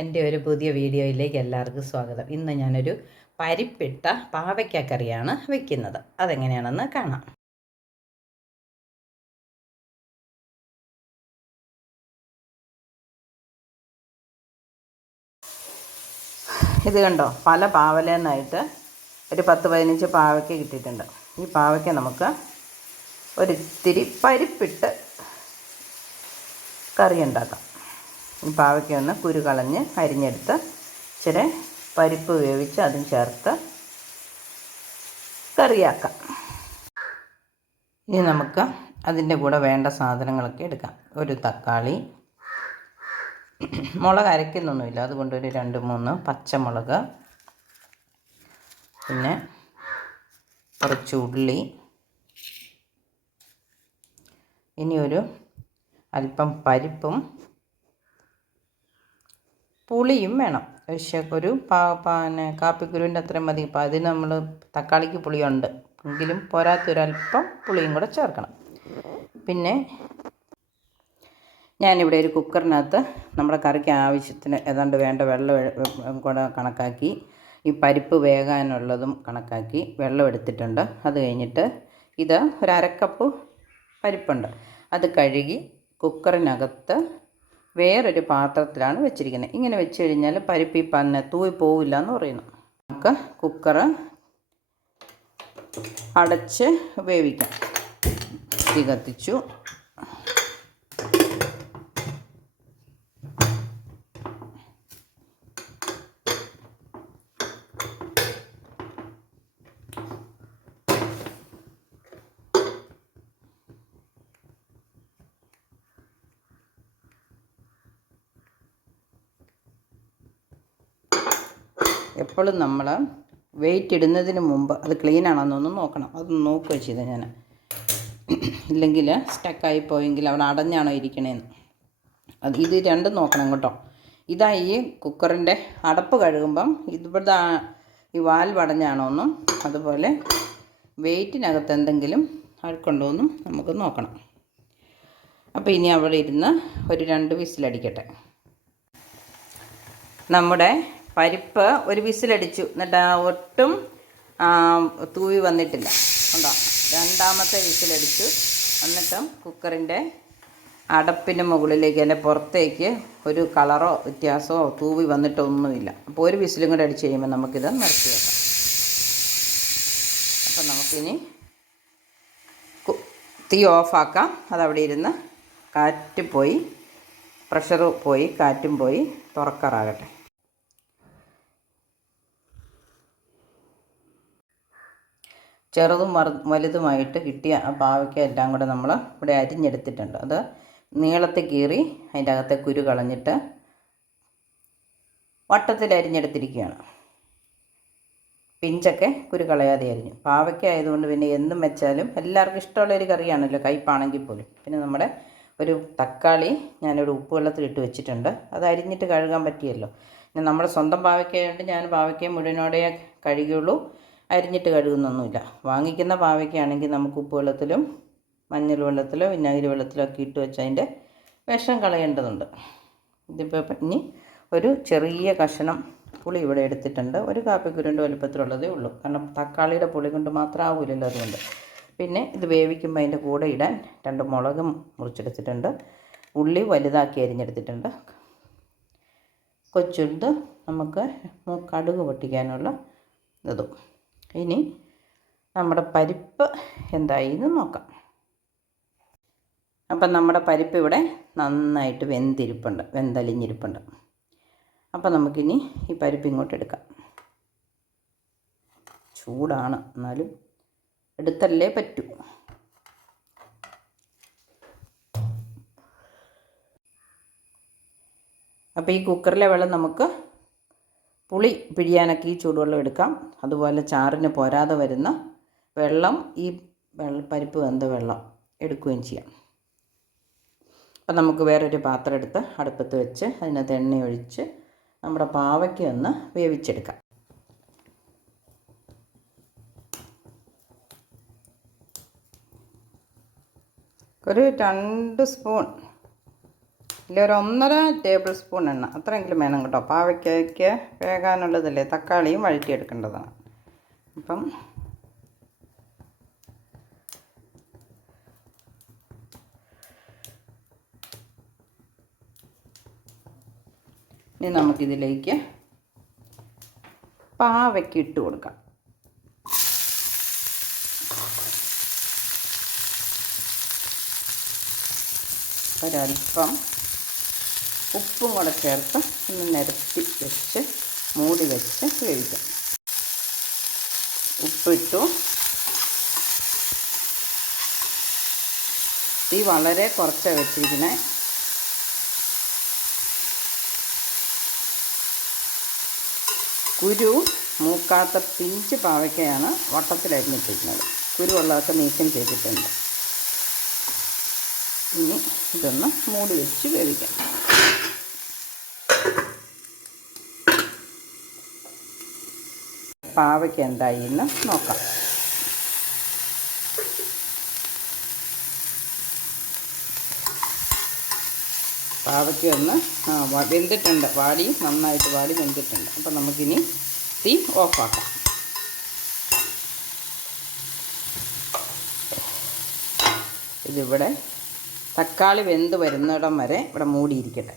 എൻ്റെ ഒരു പുതിയ വീഡിയോയിലേക്ക് എല്ലാവർക്കും സ്വാഗതം. ഇന്ന് ഞാനൊരു പരിപ്പിട്ട പാവയ്ക്ക കറിയാണ് വെക്കുന്നത്. അതെങ്ങനെയാണെന്ന് കാണാം. ഇത് കണ്ടോ, പല പാവലേന്നായിട്ട് ഒരു 10-15 പാവയ്ക്ക കിട്ടിയിട്ടുണ്ട്. ഈ പാവയ്ക്ക നമുക്ക് ഒരിത്തിരി പരിപ്പിട്ട് കറി ഉണ്ടാക്കാം. ഈ പാവയ്ക്ക ഒന്ന് കുരു കളഞ്ഞ് അരിഞ്ഞെടുത്ത് ഇച്ചിരി പരിപ്പ് വേവിച്ച് അതും ചേർത്ത് കറിയാക്കാം. ഇനി നമുക്ക് അതിൻ്റെ കൂടെ വേണ്ട സാധനങ്ങളൊക്കെ എടുക്കാം. ഒരു തക്കാളി, മുളക് അരയ്ക്കുന്നൊന്നുമില്ല, അതുകൊണ്ട് ഒരു 2-3 പച്ചമുളക്, പിന്നെ കുറച്ച് ഉള്ളി, ഇനി ഒരു അല്പം പരിപ്പും പുളിയും വേണം. ഒരു പിന്നെ കാപ്പിക്കുരുവിൻ്റെ അത്രയും മതി. അപ്പോൾ അതിന് നമ്മൾ തക്കാളിക്ക് പുളിയുണ്ട് എങ്കിലും പോരാത്തൊരല്പം പുളിയും കൂടെ ചേർക്കണം. പിന്നെ ഞാനിവിടെ ഒരു കുക്കറിനകത്ത് നമ്മുടെ കറിക്ക് ആവശ്യത്തിന് ഏതാണ്ട് വേണ്ട വെള്ളം കൂടെ കണക്കാക്കി, ഈ പരിപ്പ് വേകാനുള്ളതും കണക്കാക്കി വെള്ളം എടുത്തിട്ടുണ്ട്. അത് കഴിഞ്ഞിട്ട് ഇത് ഒരു 1/2 കപ്പ് പരിപ്പുണ്ട്. അത് കഴുകി കുക്കറിനകത്ത് വേറൊരു പാത്രത്തിലാണ് വെച്ചിരിക്കുന്നത്. ഇങ്ങനെ വെച്ച് കഴിഞ്ഞാൽ പരിപ്പ് ഈ തൂവി പോവില്ല എന്ന് പറയുന്നു. നമുക്ക് കുക്കറ് അടച്ച് വേവിക്കാം. തീ കത്തിച്ചു. എപ്പോഴും നമ്മൾ വെയിറ്റ് ഇടുന്നതിന് മുമ്പ് അത് ക്ലീൻ ആണെന്നൊന്ന് നോക്കണം. അതൊന്ന് നോക്കുക ചെയ്തത് ഞാൻ, ഇല്ലെങ്കിൽ സ്റ്റക്കായി പോയെങ്കിൽ അവിടെ അടഞ്ഞാണോ ഇരിക്കണേന്ന്. ഇത് രണ്ടും നോക്കണം കേട്ടോ. ഇതാ ഈ കുക്കറിൻ്റെ അടപ്പ് കഴുകുമ്പം ഇവിടുത്തെ ഈ വാൽവ് അടഞ്ഞാണോന്നും അതുപോലെ വെയിറ്റിനകത്ത് എന്തെങ്കിലും അഴുക്കുണ്ടോയെന്നും നമുക്ക് നോക്കണം. അപ്പോൾ ഇനി അവിടെ ഇരുന്ന് ഒരു 2 വിസിലടിക്കട്ടെ. നമ്മുടെ പരിപ്പ് ഒരു വിസിലടിച്ചു, എന്നിട്ട് ഒട്ടും തൂവി വന്നിട്ടില്ല. ഉണ്ടോ, 2ാമത്തെ വിസിലടിച്ചു. എന്നിട്ടും കുക്കറിൻ്റെ അടപ്പിന് മുകളിലേക്ക് അതിൻ്റെ പുറത്തേക്ക് ഒരു കളറോ വ്യത്യാസമോ തൂവി വന്നിട്ടൊന്നുമില്ല. അപ്പോൾ ഒരു വിസിലും കൂടെ അടിച്ച് കഴിയുമ്പോൾ നമുക്കിത് നിർത്തി വെക്കാം. അപ്പം നമുക്കിനി തീ ഓഫാക്കാം. അതവിടെ ഇരുന്ന് കാറ്റ് പോയി, പ്രഷർ പോയി, കാറ്റും പോയി തുറക്കാറാകട്ടെ. ചെറുതും വലുതുമായിട്ട് കിട്ടിയ ആ പാവയ്ക്ക എല്ലാം കൂടെ നമ്മൾ ഇവിടെ അരിഞ്ഞെടുത്തിട്ടുണ്ട്. അത് നീളത്തിൽ കീറി അതിൻ്റെ അകത്തെ കുരു കളഞ്ഞിട്ട് വട്ടത്തിൽ അരിഞ്ഞെടുത്തിരിക്കുകയാണ്. പിഞ്ചൊക്കെ കുരു കളയാതെ അരിഞ്ഞു. പാവയ്ക്ക ആയതുകൊണ്ട് പിന്നെ എന്നും വെച്ചാലും എല്ലാവർക്കും ഇഷ്ടമുള്ളൊരു കറിയാണല്ലോ, കയ്പ്പാണെങ്കിൽ പോലും. പിന്നെ നമ്മുടെ ഒരു തക്കാളി ഞാനിവിടെ ഉപ്പുവെള്ളത്തിലിട്ട് വെച്ചിട്ടുണ്ട്. അത് അരിഞ്ഞിട്ട് കഴുകാൻ പറ്റിയല്ലോ. പിന്നെ നമ്മുടെ സ്വന്തം പാവയ്ക്കയായതുകൊണ്ട് ഞാൻ പാവയ്ക്ക മുഴുവനോടെ കഴുകുകയുള്ളൂ, അരിഞ്ഞിട്ട് കഴുകുന്നൊന്നുമില്ല. വാങ്ങിക്കുന്ന പാവയ്ക്കാണെങ്കിൽ നമുക്ക് ഉപ്പുവെള്ളത്തിലും മഞ്ഞൾ വെള്ളത്തിലോ വിനാഗിരി വെള്ളത്തിലോ ഒക്കെ ഇട്ട് വെച്ച് അതിൻ്റെ വിഷം കളയേണ്ടതുണ്ട്. ഇതിപ്പോൾ ഇനി ഒരു ചെറിയ കഷണം പുളി ഇവിടെ എടുത്തിട്ടുണ്ട്. ഒരു കാപ്പിക്കുരുൻ്റെ വലുപ്പത്തിലുള്ളതേ ഉള്ളൂ, കാരണം തക്കാളിയുടെ പുളി കൊണ്ട് മാത്രം ആവില്ലല്ലോ, അതുകൊണ്ട്. പിന്നെ ഇത് വേവിക്കുമ്പോൾ അതിൻ്റെ കൂടെ ഇടാൻ 2 മുളകും മുറിച്ചെടുത്തിട്ടുണ്ട്. ഉള്ളി വലുതാക്കി അരിഞ്ഞെടുത്തിട്ടുണ്ട്. കൊച്ചുണ്ട് നമുക്ക് കടുക് പൊട്ടിക്കാനുള്ള ഇതും. ഇനി നമ്മുടെ പരിപ്പ് എന്തായി എന്ന് നോക്കാം. അപ്പം നമ്മുടെ പരിപ്പ് ഇവിടെ നന്നായിട്ട് വെന്തലിഞ്ഞിരിപ്പുണ്ട്. അപ്പം നമുക്കിനി ഈ പരിപ്പ് ഇങ്ങോട്ട് എടുക്കാം. ചൂടാണ്, എന്നാലും എടുത്തല്ലേ പറ്റൂ. അപ്പോൾ ഈ കുക്കറിലെ വെള്ളം നമുക്ക് പുളി പിഴിയാനൊക്കെ ഈ ചൂടുവെള്ളം എടുക്കാം. അതുപോലെ ചാറിന് പോരാതെ വരുന്ന വെള്ളം ഈ പരിപ്പ് വെന്ത വെള്ളം എടുക്കുകയും ചെയ്യാം. അപ്പം നമുക്ക് വേറൊരു പാത്രം എടുത്ത് അടുപ്പത്ത് വെച്ച് അതിനകത്ത് എണ്ണ ഒഴിച്ച് നമ്മുടെ പാവയ്ക്ക ഒന്ന് വേവിച്ചെടുക്കാം. ഒരു 2 സ്പൂൺ ഒരു 1.5 ടേബിൾ സ്പൂൺ എണ്ണ അത്രയെങ്കിലും വേണം കേട്ടോ. പാവയ്ക്കയ്ക്ക് വേകാനുള്ളതല്ലേ, തക്കാളിയും വഴറ്റിയെടുക്കേണ്ടതാണ്. അപ്പം ഇനി നമുക്കിതിലേക്ക് പാവയ്ക്ക് ഇട്ട് കൊടുക്കാം. ഒരല്പം ഉപ്പും കൂടെ ചേർത്ത് ഒന്ന് നിരത്തി വെച്ച് മൂടി വെച്ച് വേവിക്കാം. ഉപ്പിട്ടു. തീ വളരെ കുറച്ചാണ് വെച്ചിരിക്കുന്നത്. കുരു മൂക്കാത്ത പിഞ്ച് പാവയ്ക്കയാണ് വട്ടത്തിലരിഞ്ഞിട്ടിരിക്കുന്നത്. കുരുവുള്ളതൊക്കെ നീക്കം ചെയ്തിട്ടുണ്ട്. ഇനി ഇതൊന്ന് മൂടി വെച്ച് വേവിക്കാം. പാവയ്ക്ക എന്തായി എന്ന് നോക്കാം. പാവയ്ക്ക ഒന്ന് വെന്തിട്ടുണ്ട്. നന്നായിട്ട് വാടി വെന്തിട്ടുണ്ട്. അപ്പം നമുക്കിനി തീ ഓഫാക്കാം. ഇതിവിടെ തക്കാളി വെന്ത് വരുന്നിടം വരെ ഇവിടെ മൂടിയിരിക്കട്ടെ.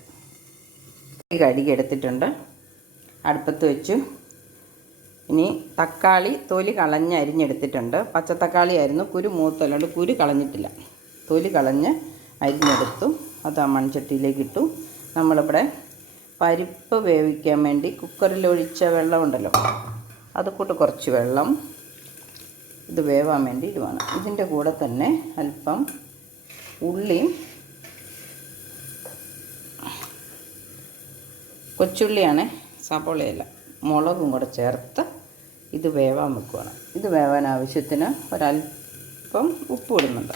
കഴുകി എടുത്തിട്ടുണ്ട്, അടുപ്പത്ത് വെച്ചു. ഇനി തക്കാളി തൊലി കളഞ്ഞ് അരിഞ്ഞെടുത്തിട്ടുണ്ട്. പച്ചത്തക്കാളി ആയിരുന്നു, കുരു മൂത്തല്ലാണ്ട് കുരു കളഞ്ഞിട്ടില്ല. തൊലി കളഞ്ഞ് അരിഞ്ഞെടുത്തു. അത് ആ മൺചട്ടിയിലേക്ക് ഇട്ടു. നമ്മളിവിടെ പരിപ്പ് വേവിക്കാൻ വേണ്ടി കുക്കറിൽ ഒഴിച്ച വെള്ളമുണ്ടല്ലോ, അത് കൂട്ട് കുറച്ച് വെള്ളം ഇത് വേവാൻ വേണ്ടി ഇടുവാണ്. ഇതിൻ്റെ കൂടെ തന്നെ അല്പം ഉള്ളിയും കൊച്ചുള്ളിയാണ്, സവോളയല്ല, മുളകും കൂടെ ചേർത്ത് ഇത് വേവാൻ വെക്കുകയാണ്. ഇത് വേവാൻ ആവശ്യത്തിന് ഒരല്പം ഉപ്പ് ഇടുന്നുണ്ട്.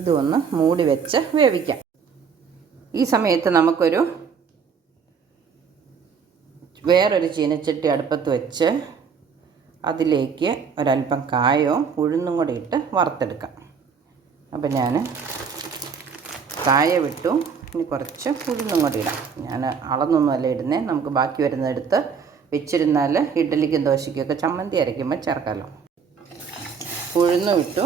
ഇതൊന്ന് മൂടി വെച്ച് വേവിക്കാം. ഈ സമയത്ത് നമുക്കൊരു വേറൊരു ചീനച്ചട്ടി അടുപ്പത്ത് വെച്ച് അതിലേക്ക് ഒരല്പം കായവും ഉഴുന്നും കൂടെ ഇട്ട് വറുത്തെടുക്കാം. അപ്പം ഞാൻ കായ വിട്ടു. ഇനി കുറച്ച് ഉഴുന്നും കൂടെ ഇടാം. ഞാൻ അളന്നൊന്നുമല്ല ഇടുന്നത്, നമുക്ക് ബാക്കി വരുന്നതെടുത്ത് വെച്ചിരുന്നാൽ ഇഡ്ഡലിക്കും ദോശയ്ക്കൊക്കെ ചമ്മന്തി അരയ്ക്കുമ്പോൾ ചേർക്കാമല്ലോ. ഉഴുന്നും ഇട്ടു.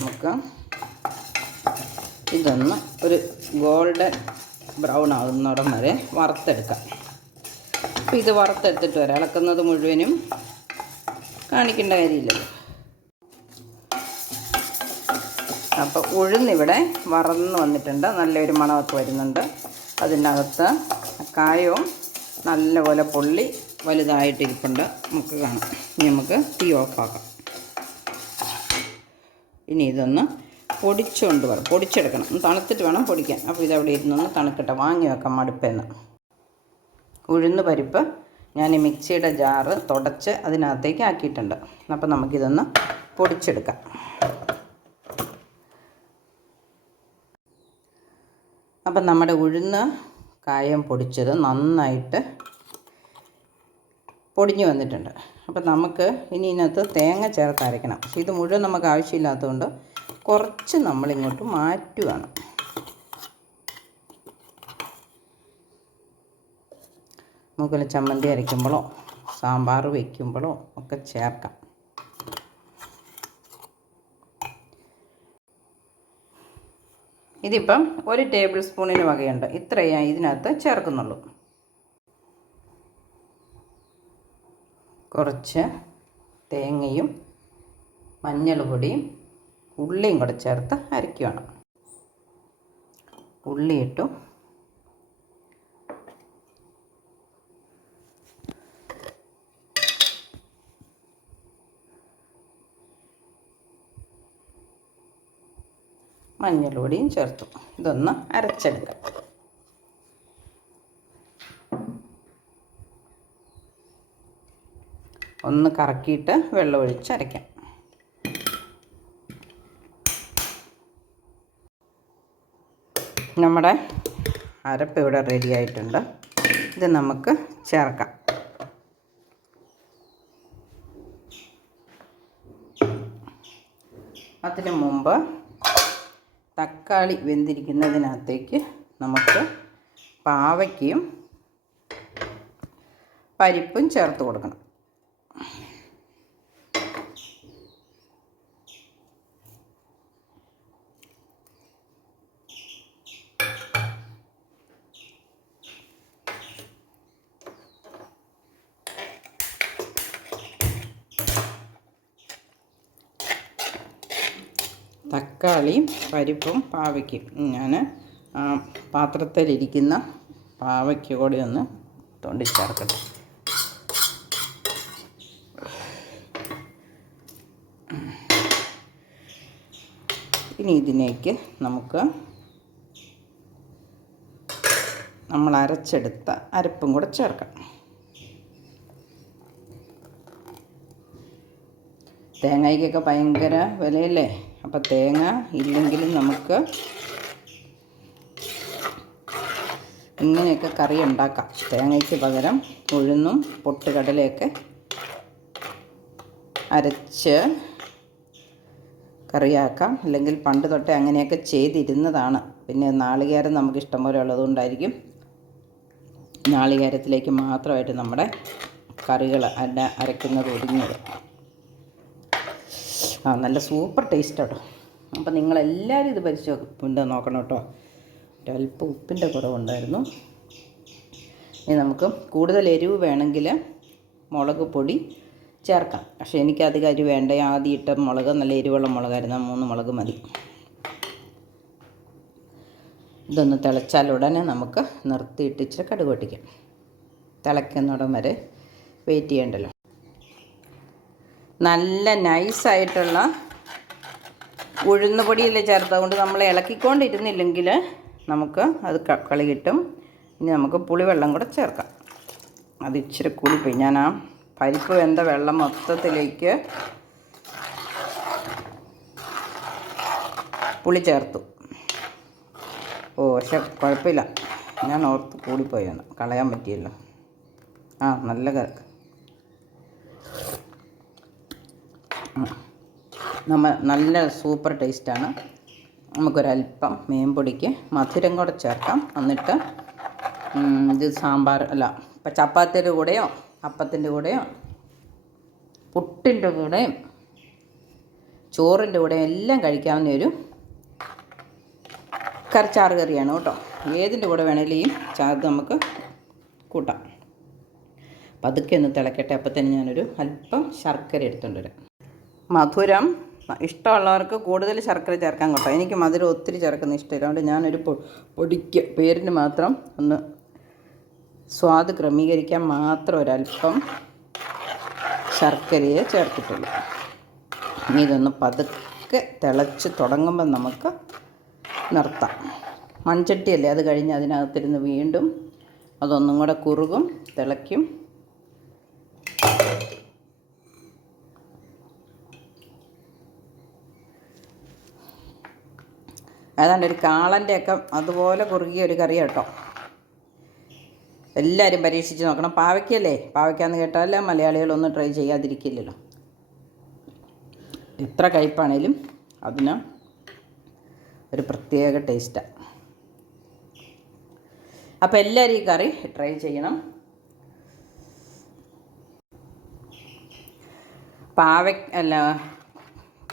നമുക്ക് ഇതൊന്ന് ഒരു ഗോൾഡൻ ബ്രൗൺ ആകുന്നിടം വരെ വറുത്തെടുക്കാം. അപ്പോൾ ഇത് വറുത്തെടുത്തിട്ട് വരാം. ഇളക്കുന്നത് മുഴുവനും കാണിക്കേണ്ട കാര്യമില്ലല്ലോ. അപ്പോൾ ഉഴുന്നിവിടെ വറന്ന് വന്നിട്ടുണ്ട്, നല്ലൊരു മണമൊക്കെ വരുന്നുണ്ട്. അതിനകത്ത് കായവും നല്ലപോലെ പൊള്ളി വലുതായിട്ടിരിപ്പുണ്ട്, നമുക്ക് കാണാം. ഇനി നമുക്ക് തീ ഓഫാക്കാം. ഇനി ഇതൊന്ന് പൊടിച്ചെടുക്കണം. തണുത്തിട്ട് വേണം പൊടിക്കാൻ. അപ്പോൾ ഇതവിടെ ഇരുന്നൊന്ന് തണുക്കട്ടെ, വാങ്ങി വെക്കാം മടുപ്പെന്ന്. ഉഴുന്ന് പരിപ്പ് ഞാൻ ഈ മിക്സിയുടെ ജാറ് തുടച്ച് അതിനകത്തേക്ക് ആക്കിയിട്ടുണ്ട്. അപ്പോൾ നമുക്കിതൊന്ന് പൊടിച്ചെടുക്കാം. അപ്പം നമ്മുടെ ഉഴുന്ന് കായം പൊടിച്ചത് നന്നായിട്ട് പൊടിഞ്ഞു വന്നിട്ടുണ്ട്. അപ്പം നമുക്ക് ഇനി ഇതിനകത്ത് തേങ്ങ ചേർത്ത് അരയ്ക്കണം. പക്ഷേ ഇത് മുഴുവൻ നമുക്ക് ആവശ്യമില്ലാത്തതുകൊണ്ട് കുറച്ച് നമ്മളിങ്ങോട്ട് മാറ്റുകയാണ്. നമുക്കൊരു ചമ്മന്തി അരയ്ക്കുമ്പോഴോ സാമ്പാർ വയ്ക്കുമ്പോഴോ ഒക്കെ ചേർക്കാം. ഇതിപ്പം 1 ടേബിൾ സ്പൂണിന് വകയുണ്ട്. ഇത്രയേ ഇതിനകത്ത് ചേർക്കുന്നുള്ളൂ. കുറച്ച് തേങ്ങയും മഞ്ഞൾ പൊടിയും ഉള്ളിയും കൂടെ ചേർത്ത് അരയ്ക്കുകയാണ്. ഉള്ളി ഇട്ടു. മഞ്ഞൾ പൊടിയും ചേർത്തു. ഇതൊന്ന് അരച്ചെടുക്കാം. ഒന്ന് കറക്കിയിട്ട് വെള്ളം ഒഴിച്ച് അരയ്ക്കാം. നമ്മുടെ അരപ്പ് ഇവിടെ റെഡി ആയിട്ടുണ്ട്. ഇത് നമുക്ക് ചേർക്കാം. എല്ലാത്തിനും മുമ്പ് തക്കാളി വെന്തിരിക്കുന്നതിനകത്തേക്ക് നമുക്ക് പാവയ്ക്കയും പരിപ്പും ചേർത്ത് കൊടുക്കണം. തക്കാളിയും പരിപ്പും പാവയ്ക്കും ഞാൻ പാത്രത്തിലിരിക്കുന്ന പാവയ്ക്ക കൂടി ഒന്ന് തോണ്ടി ചേർക്കട്ടെ. ഇനി ഇതിലേക്ക് നമുക്ക് നമ്മൾ അരച്ചെടുത്ത അരപ്പും കൂടെ ചേർക്കാം. തേങ്ങയ്ക്കൊക്കെ ഭയങ്കര വിലയല്ലേ, അപ്പോൾ തേങ്ങ ഇല്ലെങ്കിലും നമുക്ക് ഇങ്ങനെയൊക്കെ കറി ഉണ്ടാക്കാം. തേങ്ങയ്ക്ക് പകരം ഉഴുന്നും പൊട്ടുകടലയൊക്കെ അരച്ച് കറിയാക്കാം. അല്ലെങ്കിൽ പണ്ട് തൊട്ടേ അങ്ങനെയൊക്കെ ചെയ്തിരുന്നതാണ്. പിന്നെ നാളികേരം നമുക്ക് ഇഷ്ടംപോലെ ഉള്ളതുകൊണ്ടായിരിക്കും നാളികേരത്തിലേക്ക് മാത്രമായിട്ട് നമ്മുടെ കറികൾ അരയ്ക്കുന്നത് ഒതുങ്ങിയത്. നല്ല സൂപ്പർ ടേസ്റ്റ് കേട്ടോ. അപ്പോൾ നിങ്ങളെല്ലാവരും ഇത് പരിശോധിച്ച് നോക്കണം കേട്ടോ. ഒരല്പം ഉപ്പിൻ്റെ കുറവുണ്ടായിരുന്നു. ഇനി നമുക്ക് കൂടുതൽ എരിവ് വേണമെങ്കിൽ മുളക് പൊടി ചേർക്കാം. പക്ഷേ എനിക്കധികം എരിവ് വേണ്ട. ആദ്യം ഇട്ട മുളക് നല്ല എരിവുള്ള മുളകായിരുന്നു. 3 മുളക് മതി. ഇതൊന്ന് തിളച്ചാൽ ഉടനെ നമുക്ക് നിർത്തിയിട്ട് ഇച്ചിരി കടുക് പൊട്ടിക്കാം. തിളയ്ക്കുന്നിടം വരെ വെയിറ്റ് ചെയ്യണ്ടല്ലോ. നല്ല നൈസായിട്ടുള്ള ഉഴുന്ന് പൊടിയല്ലേ ചേർത്തതുകൊണ്ട് നമ്മൾ ഇളക്കിക്കൊണ്ടിരുന്നില്ലെങ്കിൽ നമുക്ക് അത് കളി കിട്ടും. ഇനി നമുക്ക് പുളിവെള്ളം കൂടെ ചേർക്കാം. അത് ഇച്ചിരി കൂടിപ്പോയി. ഞാൻ ആ പരിപ്പ് വെന്ത വെള്ളം മൊത്തത്തിലേക്ക് പുളി ചേർത്തു. പക്ഷെ കുഴപ്പമില്ല, ഞാൻ ഓർത്ത് കൂടിപ്പോയാണ്, കളയാൻ പറ്റിയല്ലോ. നല്ല നല്ല സൂപ്പർ ടേസ്റ്റാണ്. നമുക്കൊരല്പം മീൻപൊടിക്ക് മധുരം കൂടെ ചേർക്കാം. എന്നിട്ട് ഇത് സാമ്പാർ ഇപ്പം ചപ്പാത്തിയുടെ കൂടെയോ അപ്പത്തിൻ്റെ കൂടെയോ പുട്ടിൻ്റെ കൂടെയും ചോറിൻ്റെ കൂടെയും എല്ലാം കഴിക്കാവുന്ന ഒരു ചാറ് കറിയാണ് കേട്ടോ. ഏതിൻ്റെ കൂടെ വേണമെങ്കിലും ഈ ചാറ് നമുക്ക് കൂട്ടാം. പതുക്കെ ഒന്ന് തിളക്കട്ടെ. അപ്പോൾ തന്നെ ഞാനൊരു അല്പം ശർക്കര എടുത്തുകൊണ്ട് വരാം. മധുരം ഇഷ്ടമുള്ളവർക്ക് കൂടുതൽ ശർക്കര ചേർക്കാൻ കേട്ടോ. എനിക്ക് മധുരം ഒത്തിരി ചേർക്കുന്ന ഇഷ്ടമില്ല. അതുകൊണ്ട് ഞാനൊരു പൊടിക്ക് പേരിന് മാത്രം ഒന്ന് സ്വാദ് ക്രമീകരിക്കാൻ മാത്രം ഒരല്പം ശർക്കരയെ ചേർത്തിട്ടുള്ളൂ. ഇനി ഇതൊന്ന് പതുക്കെ തിളച്ച് തുടങ്ങുമ്പോൾ നമുക്ക് നിർത്താം. മൺചട്ടിയല്ലേ, അത് കഴിഞ്ഞ് അതിനകത്തിരുന്ന് വീണ്ടും അതൊന്നും കൂടെ കുറുകും, തിളയ്ക്കും. ഏതാണ്ട് ഒരു കാളൻ്റെയൊക്കെ അതുപോലെ കുറുകിയ ഒരു കറി കേട്ടോ. എല്ലാവരും പരീക്ഷിച്ച് നോക്കണം. പാവയ്ക്കല്ലേ, പാവയ്ക്കാന്ന് കേട്ടാൽ മലയാളികളൊന്നും ട്രൈ ചെയ്യാതിരിക്കില്ലല്ലോ. എത്ര കയ്പ്പാണേലും അതിന് ഒരു പ്രത്യേക ടേസ്റ്റാണ്. അപ്പോൾ എല്ലാവരും ഈ കറി ട്രൈ ചെയ്യണം.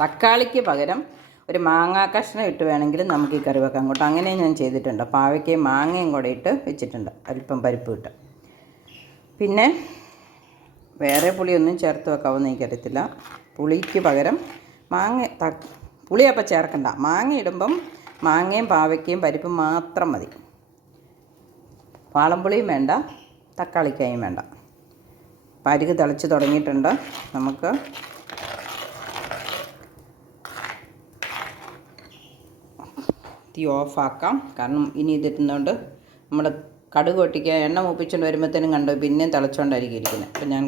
തക്കാളിക്ക് പകരം ഒരു മാങ്ങാ കഷ്ണം ഇട്ട് വേണമെങ്കിൽ നമുക്ക് ഈ കറി വെക്കാം കേട്ടോ. അങ്ങനെ ഞാൻ ചെയ്തിട്ടുണ്ട്. പാവയ്ക്കയും മാങ്ങയും കൂടെ ഇട്ട് വെച്ചിട്ടുണ്ട്, അല്പം പരിപ്പ് ഇട്ട്. പിന്നെ വേറെ പുളിയൊന്നും ചേർത്ത് വെക്കാമെന്ന് എനിക്കറിയത്തില്ല. പുളിക്ക് പകരം പുളി അപ്പം ചേർക്കണ്ട. മാങ്ങ ഇടുമ്പം മാങ്ങയും പാവയ്ക്കയും പരിപ്പും മാത്രം മതി. വാളംപുളിയും വേണ്ട, തക്കാളിക്കായും വേണ്ട. പരിക്ക് തിളച്ച് തുടങ്ങിയിട്ടുണ്ട്. നമുക്ക് തീ ഓഫാക്കാം. കാരണം ഇനി ഇതിരുന്നുകൊണ്ട് നമ്മൾ കടുക് പൊട്ടിക്കുക, എണ്ണ മൂപ്പിച്ചുകൊണ്ട് വരുമ്പോഴത്തേനും കണ്ടോ പിന്നെയും തിളച്ചുകൊണ്ടായിരിക്കും ഇരിക്കുന്നത്. അപ്പം ഞാൻ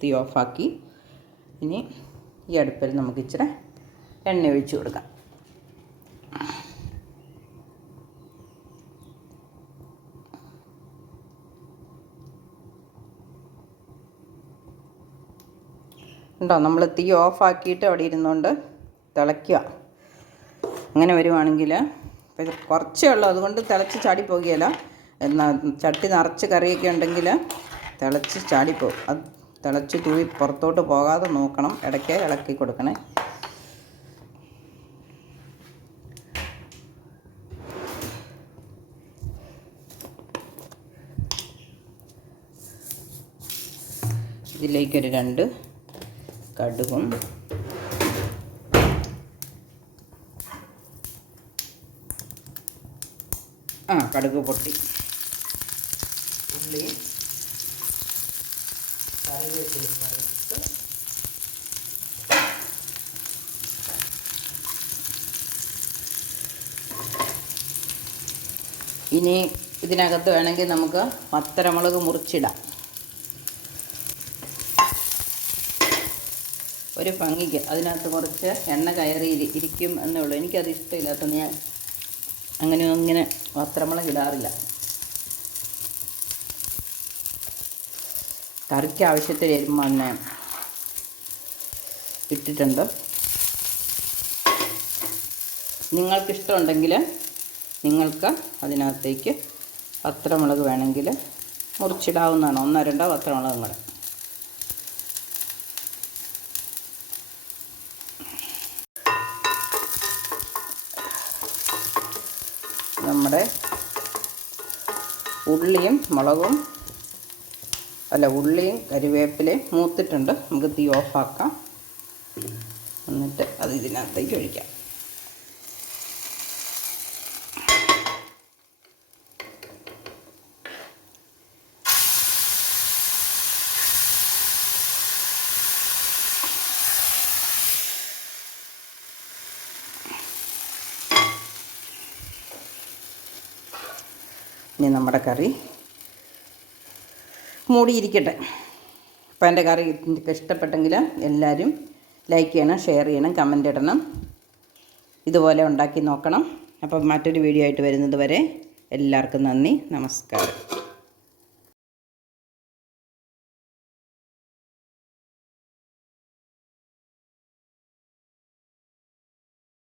തീ ഓഫാക്കി. ഇനി ഈ അടുപ്പിൽ നമുക്ക് ഇച്ചിരി എണ്ണ ഒഴിച്ച് കൊടുക്കാം. ഉണ്ടോ, നമ്മൾ തീ ഓഫാക്കിയിട്ട് അവിടെ ഇരുന്നുകൊണ്ട് തിളയ്ക്കുക. അങ്ങനെ വരുവാണെങ്കിൽ ഇപ്പോൾ ഇത് കുറച്ചേ ഉള്ളൂ, അതുകൊണ്ട് തിളച്ച് ചാടിപ്പോകുകയില്ല. എന്നാൽ ചട്ടി നിറച്ച് കറിയൊക്കെ ഉണ്ടെങ്കിൽ തിളച്ച് ചാടിപ്പോകും. അത് തിളച്ച് തൂവി പുറത്തോട്ട് പോകാതെ നോക്കണം, ഇടയ്ക്ക് ഇളക്കി കൊടുക്കണേ. ഇതിലേക്കൊരു 2 കടുകും കടുക് പൊട്ടി, ഉള്ളി, കറിവേപ്പില വറുത്ത്, ഇനി ഇതിനകത്ത് വേണമെങ്കിൽ നമുക്ക് വറ്റൽമുളക് മുറിച്ചിടാം. ഒരു ഭംഗിക്ക് അതിനകത്ത് കുറച്ച് എണ്ണ കയറി ഇരിക്കും എന്നേ ഉള്ളൂ. എനിക്കത് ഇഷ്ടമില്ലാത്തത് ഞാൻ അങ്ങനെ വറ്റൽമുളക് ഇടാറില്ല. കറിക്ക് ആവശ്യത്തിന് എരിമണ്ണ ഇട്ടിട്ടുണ്ട്. നിങ്ങൾക്കിഷ്ടമുണ്ടെങ്കിൽ നിങ്ങൾക്ക് അതിനകത്തേക്ക് വറ്റൽമുളക് വേണമെങ്കിൽ മുറിച്ചിടാവുന്നതാണ്. 1-2 വറ്റൽമുളകും കൂടെ. നമ്മുടെ ഉള്ളിയും കരിവേപ്പിലയും മൂത്തിട്ടുണ്ട്. നമുക്ക് തീ ഓഫാക്കാം. എന്നിട്ട് അത് ഇതിനകത്തേക്ക് ഒഴിക്കാം. ഇനി നമ്മുടെ കറി മൂടിയിരിക്കട്ടെ. അപ്പോൾ എൻ്റെ കറി ഇഷ്ടപ്പെട്ടെങ്കിൽ എല്ലാവരും ലൈക്ക് ചെയ്യണം, ഷെയർ ചെയ്യണം, കമൻ്റ് ഇടണം. ഇതുപോലെ ഉണ്ടാക്കി നോക്കണം. അപ്പം മറ്റൊരു വീഡിയോ ആയിട്ട് വരുന്നത് വരെ എല്ലാവർക്കും നന്ദി, നമസ്കാരം.